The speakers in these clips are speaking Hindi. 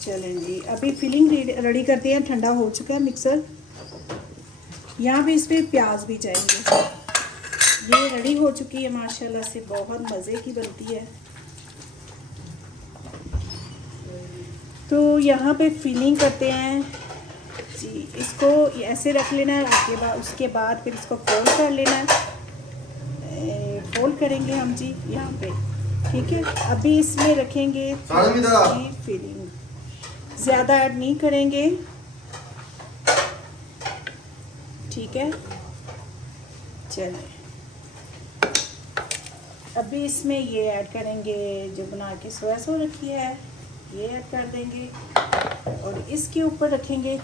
चलें जी, अभी फिलिंग रेडी करते हैं। ठंडा हो चुका है मिक्सर। यहाँ पे इसमें प्याज भी जाएंगे। ये रेडी हो चुकी है माशाल्लाह से, बहुत मज़े की बनती है। तो यहाँ पे फिलिंग करते हैं जी। इसको ऐसे रख लेना है, उसके बाद फिर इसको फोल्ड कर लेना है। फोल्ड करेंगे हम जी यहाँ पे, ठीक है। अभी इसमें रखेंगे फिलिंग, ज़्यादा ऐड नहीं करेंगे, ठीक है। चलिए अभी इसमें ये ऐड करेंगे जो बना के सोया सॉस रखी है, ये ऐड कर देंगे। और इसके ऊपर रखेंगे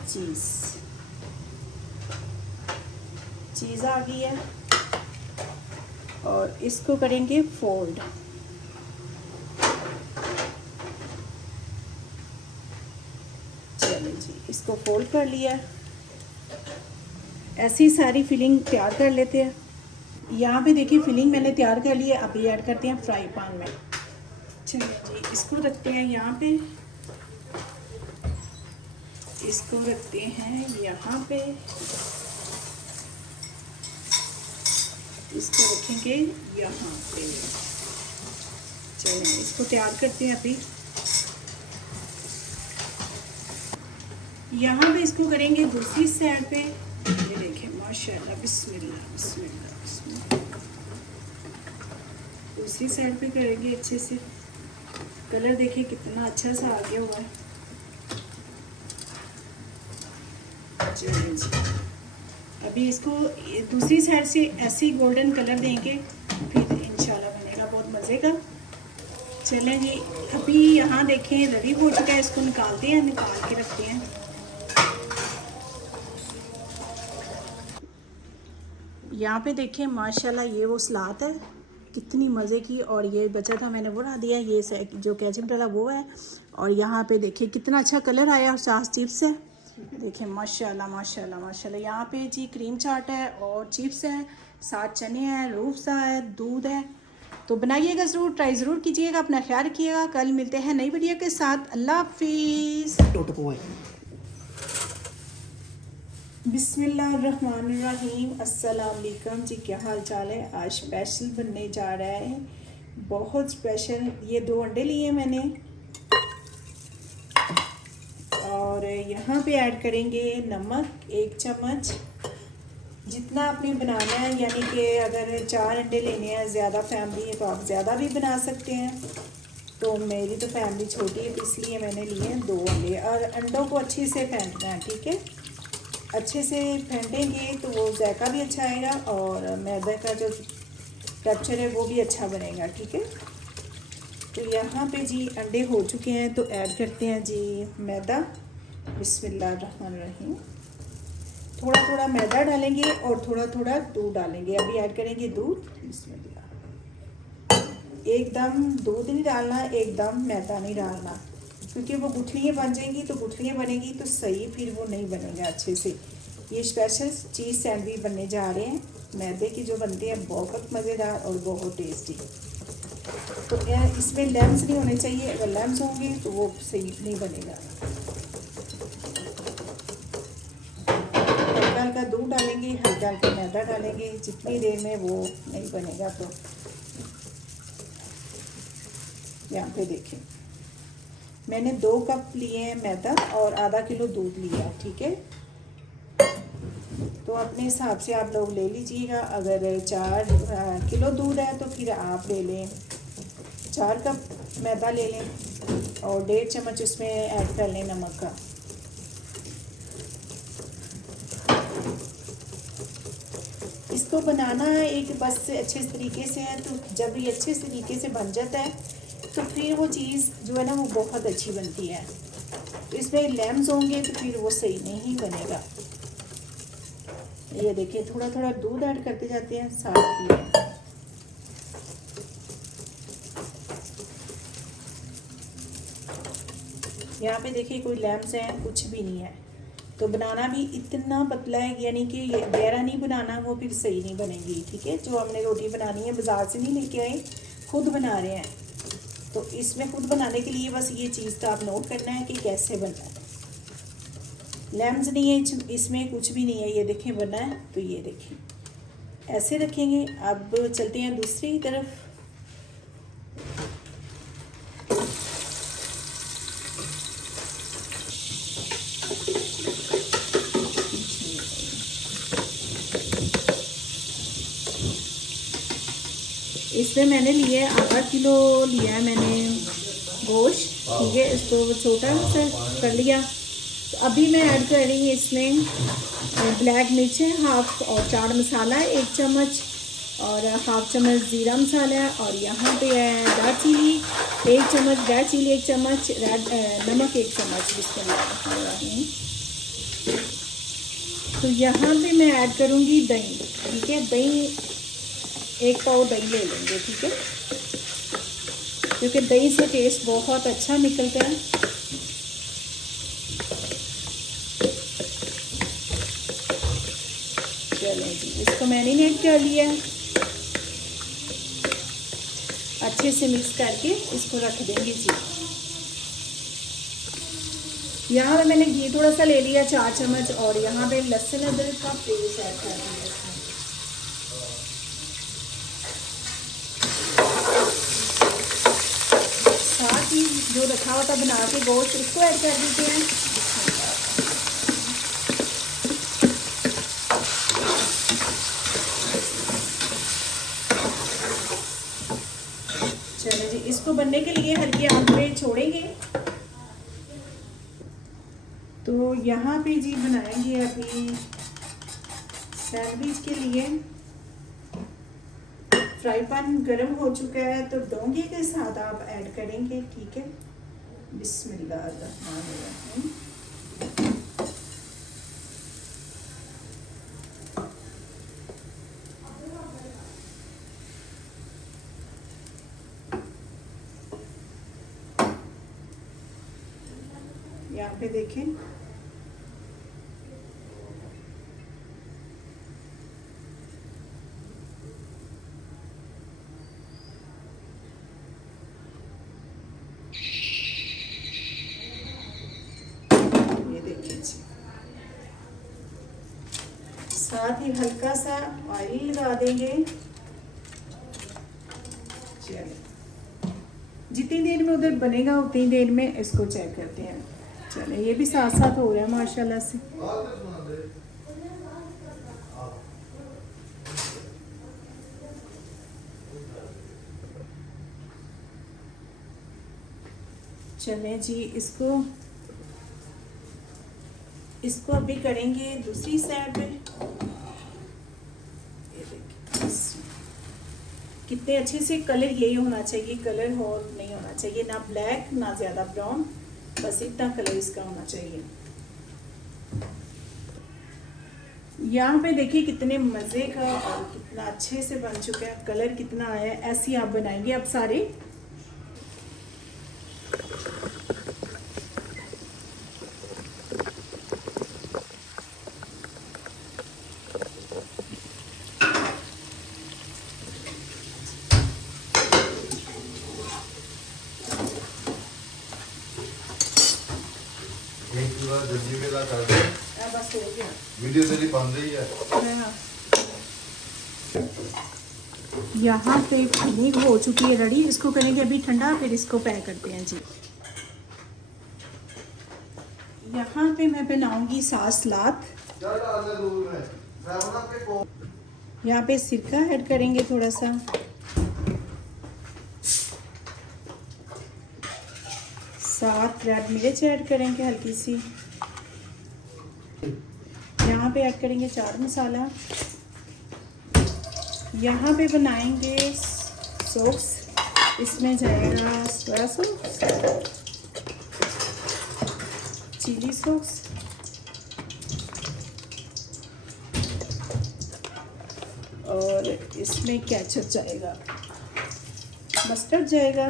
चीज़ आ गई है। और इसको करेंगे फोल्ड। चलिए जी, इसको फोल्ड कर लिया। ऐसी सारी फिलिंग तैयार कर लेते हैं। यहाँ पे देखिए फिलिंग मैंने तैयार कर ली है। अभी ऐड करते हैं फ्राई पैन में। चलिए जी, इसको रखते हैं यहाँ पे, इसको रखते हैं यहाँ पे, इसको रखेंगे यहाँ पे। चलिए इसको तैयार करते हैं। अभी यहाँ पे इसको करेंगे दूसरी साइड पे। ये देखें माशाल्लाह, बिस्मिल्लाह बिस्मिल्लाह बिस्मिल्लाह। दूसरी साइड पे करेंगे अच्छे से। कलर देखिए कितना अच्छा सा आ गया हुआ है। चलिए जी, अभी इसको दूसरी साइड से ऐसे ही गोल्डन कलर देंगे, फिर इंशाल्लाह बनेगा बहुत मज़े का। चलें जी, अभी यहाँ देखें रेडी हो चुका है। इसको निकालते हैं, निकाल के रखते हैं। यहाँ पे देखें माशाल्लाह, ये वो सलाद है कितनी मज़े की। और ये बचा था मैंने वो बना दिया, ये जो केचप डाला वो है। और यहाँ पे देखिए कितना अच्छा कलर आया और साथ चिप्स है। देखिए माशाल्लाह माशाल्लाह माशाल्लाह। यहाँ पे जी क्रीम चाट है और चिप्स है, साथ चने हैं, रूफसा है, दूध है। तो बनाइएगा ज़रूर, ट्राई ज़रूर कीजिएगा। अपना ख्याल रखिएगा। कल मिलते हैं नई वीडियो के साथ। अल्लाह हाफिज़। बिस्मिल्लाहिर्रहमानिर्रहीम। अस्सलाम वालेकुम जी, क्या हाल चाल है। आज स्पेशल बनने जा रहा है, बहुत स्पेशल। ये 2 अंडे लिए मैंने और यहाँ पे ऐड करेंगे नमक 1 चम्मच, जितना आपने बनाना है। यानी कि अगर 4 अंडे लेने हैं, ज़्यादा फैमिली है तो आप ज़्यादा भी बना सकते हैं। तो मेरी तो फैमिली छोटी है, तो इसलिए मैंने लिए हैं 2 अंडे। और अंडों को अच्छे से फेंटना है, ठीक है। अच्छे से फेंटेंगे तो वो जायका भी अच्छा आएगा और मैदे का जो टेक्सचर है वो भी अच्छा बनेगा, ठीक है। तो यहाँ पे जी अंडे हो चुके हैं, तो ऐड करते हैं जी मैदा। बिस्मिल्लाहिर्रहमानिर्रहीम। थोड़ा थोड़ा मैदा डालेंगे और थोड़ा थोड़ा दूध डालेंगे। अभी ऐड करेंगे दूध। बिस्मिल्लाह। एकदम दूध नहीं डालना, एकदम मैदा नहीं डालना, क्योंकि वो गुठलियाँ बन जाएंगी। तो गुठलियाँ बनेंगी तो सही, फिर वो नहीं बनेगा अच्छे से। ये स्पेशल चीज़ सैंडविच बनने जा रहे हैं, मैदे की जो बनती है, बहुत मज़ेदार और बहुत टेस्टी। तो इसमें लैम्स नहीं होने चाहिए, अगर लैम्स होंगे तो वो सही नहीं बनेगा। हल्का हल्का दूध डालेंगे, हल्का हल्का मैदा डालेंगे, जितनी देर में वो नहीं बनेगा। तो यहाँ पे देखें मैंने 2 कप लिए हैं मैदा और आधा किलो दूध लिया, ठीक है। तो अपने हिसाब से आप लोग ले लीजिएगा। अगर 4 किलो दूध है तो फिर आप ले लें 4 कप मैदा ले लें और 1.5 चम्मच उसमें ऐड कर लें नमक का। इसको बनाना है एक बस अच्छे तरीके से है। तो जब ये अच्छे तरीके से बन जाता है तो फिर वो चीज़ जो है ना वो बहुत अच्छी बनती है। तो इसमें लैम्स होंगे तो फिर वो सही नहीं बनेगा। ये देखिए थोड़ा थोड़ा दूध ऐड करते जाते हैं साथ में। यहाँ पे देखिए कोई लैम्स हैं, कुछ भी नहीं है। तो बनाना भी इतना पतला है, यानी कि ये गहरा नहीं बनाना, वो फिर सही नहीं बनेगी, ठीक है। जो हमने रोटी बनानी है बाज़ार से नहीं लेके आए, खुद बना रहे हैं। तो इसमें खुद बनाने के लिए बस ये चीज़ तो आप नोट करना है कि कैसे बनना है। लेम्स नहीं है इसमें, कुछ भी नहीं है, ये देखें बना है। तो ये देखें ऐसे रखेंगे। अब चलते हैं दूसरी तरफ। इसमें मैंने लिया है आधा किलो लिया है मैंने गोश्त, ठीक है। इसको छोटा सा कर लिया। तो अभी मैं ऐड कर रही हूँ इसमें ब्लैक मिर्च है हाफ, और चाट मसाला है 1 चम्मच, और हाफ चम्मच ज़ीरा मसाला है, और यहाँ पे है दालचीनी 1 चम्मच, दालचीनी 1 चम्मच, नमक 1 चम्मच। तो यहाँ पे मैं ऐड करूँगी दही, ठीक है। दही 1 पाव दही ले लेंगे, ठीक है, क्योंकि दही से टेस्ट बहुत अच्छा निकलता है। चलें जी, इसको मैरिनेट कर लिया, अच्छे से मिक्स करके इसको रख देंगे जी। यहाँ पे मैंने घी थोड़ा सा ले लिया 4 चम्मच, और यहाँ पे लहसुन अदरक का पेस्ट ऐड कर दिया इसमें। साथ ही जो रखा हुआ था बना के गोश्त, इसको ऐड कर देते हैं। चलो जी, इसको बनने के लिए हल्की आंच पे छोड़ेंगे। तो यहाँ पे जी बनाएंगे अभी सैंडविच के लिए। फ्राई पैन गर्म हो चुका है, तो डोंगे के साथ आप ऐड करेंगे, ठीक है। बिस्मिल्लाहिर्रहमानिर्रहीम। यहाँ पे देखें, साथ ही हल्का सा ऑयल लगा देंगे। चलिए, जितनी देर में उधर बनेगा उतनी देर में इसको चेक करते हैं। चले, ये भी साथ साथ हो रहा है माशाल्लाह से। चलें जी, इसको अभी करेंगे दूसरी साइड में। कितने अच्छे से कलर यही होना चाहिए, कलर और नहीं होना चाहिए, ना ब्लैक ना ज़्यादा ब्राउन, बस इतना कलर इसका होना चाहिए। यहाँ पे देखिए कितने मज़े का और कितना अच्छे से बन चुका है, कलर कितना आया है। ऐसे ही आप बनाएंगे अब सारे। बस हो गया, वीडियो तेरी बन रही है। यहाँ पे फिलिंग हो चुकी है रेडी। इसको करेंगे अभी ठंडा, फिर इसको पैक करते हैं जी। यहाँ पे मैं बनाऊंगी सास सलाद। यहाँ पे सिरका ऐड करेंगे थोड़ा सा, साथ रेड मिर्च ऐड करेंगे हल्की सी। यहाँ पे ऐड करेंगे चाट मसाला। यहाँ पे बनाएंगे सॉस, इसमें जाएगा सोया सॉस, चिली सॉस, और इसमें केचप जाएगा, मस्टर्ड जाएगा।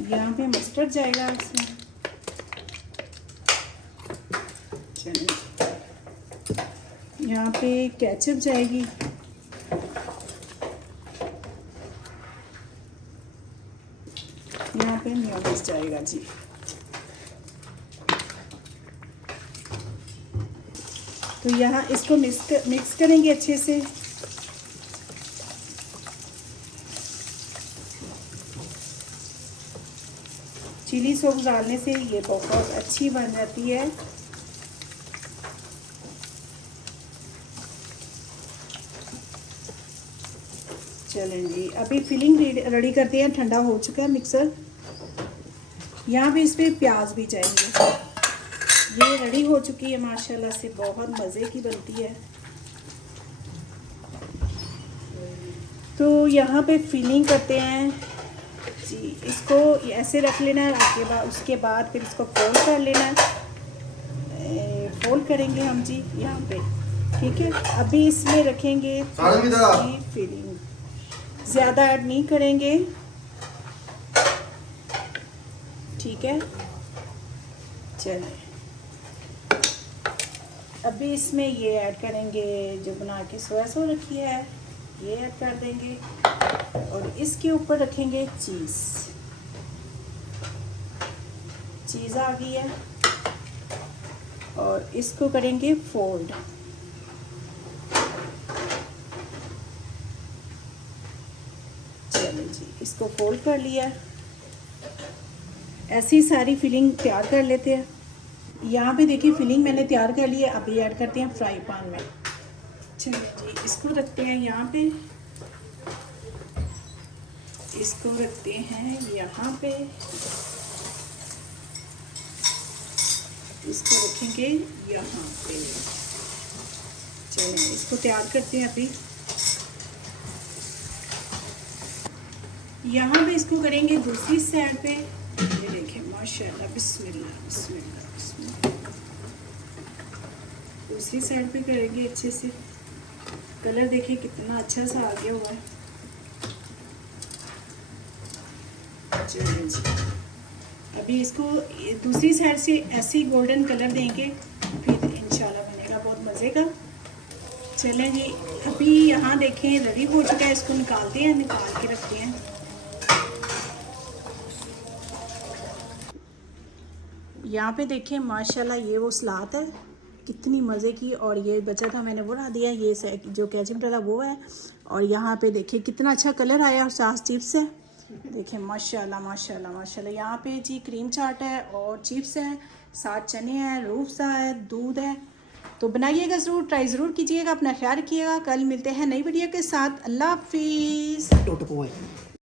यहाँ पे मस्टर्ड जाएगा इसमें। यहाँ पे केचप जाएगी। यहाँ पे मेयोनीज जाएगा जी। तो यहाँ इसको मिक्स करेंगे अच्छे से। चिली सॉस डालने से ये बहुत अच्छी बन जाती है। चलें जी, अभी फिलिंग रेडी करते हैं। ठंडा हो चुका है मिक्सर। यहाँ पे इस पर प्याज भी जाएंगे। ये रेडी हो चुकी है माशाल्लाह से, बहुत मज़े की बनती है। तो यहाँ पे फिलिंग करते हैं जी। इसको ऐसे रख लेना है, उसके बाद फिर इसको फोल्ड कर लेना है। फोल्ड करेंगे हम जी यहाँ पे, ठीक है। अभी इसमें रखेंगे फिलिंग, ज़्यादा ऐड नहीं करेंगे, ठीक है। चलिए अभी इसमें ये ऐड करेंगे जो बना के सोया सॉस रखी है, ये ऐड कर देंगे। और इसके ऊपर रखेंगे चीज़ आ गई है। और इसको करेंगे फोल्ड। चलो जी, इसको फोल्ड कर लिया। ऐसी सारी फिलिंग तैयार कर लेते हैं। यहाँ पे देखिए फिलिंग मैंने तैयार कर ली है। अभी ऐड करते हैं फ्राई पैन में। चलिए जी, इसको रखते हैं यहाँ पे, इसको रखते हैं यहाँ पे, इसको रखेंगे यहाँ पे। चलिए इसको तैयार करते हैं। अभी यहाँ पे इसको करेंगे दूसरी साइड पे। ये देखें माशाल्लाह, बिस्मिल्लाह बिस्मिल्लाह बिस्मिल्लाह। दूसरी साइड पे करेंगे अच्छे से। कलर देखिए कितना अच्छा सा आ गया हुआ है। चलिए जी, अभी इसको दूसरी साइड से ऐसे ही गोल्डन कलर देंगे, फिर इंशाल्लाह बनेगा बहुत मज़े का। चलें जी, अभी यहाँ देखें रेडी हो चुका है। इसको निकालते हैं, निकाल के रखते हैं। यहाँ पे देखें माशाल्लाह, ये वो सलाद है कितनी मज़े की। और ये बचा था मैंने वो बना दिया, ये जो कैचअप डाला वो है। और यहाँ पे देखिए कितना अच्छा कलर आया और साथ चिप्स है। देखें माशाल्लाह माशाल्लाह माशाल्लाह। यहाँ पे जी क्रीम चाट है और चिप्स है, साथ चने हैं, रूफसा है, दूध है। तो बनाइएगा ज़रूर, ट्राई ज़रूर कीजिएगा। अपना ख्याल रखिएगा। कल मिलते हैं नई वीडियो के साथ। अल्लाह हाफिज़।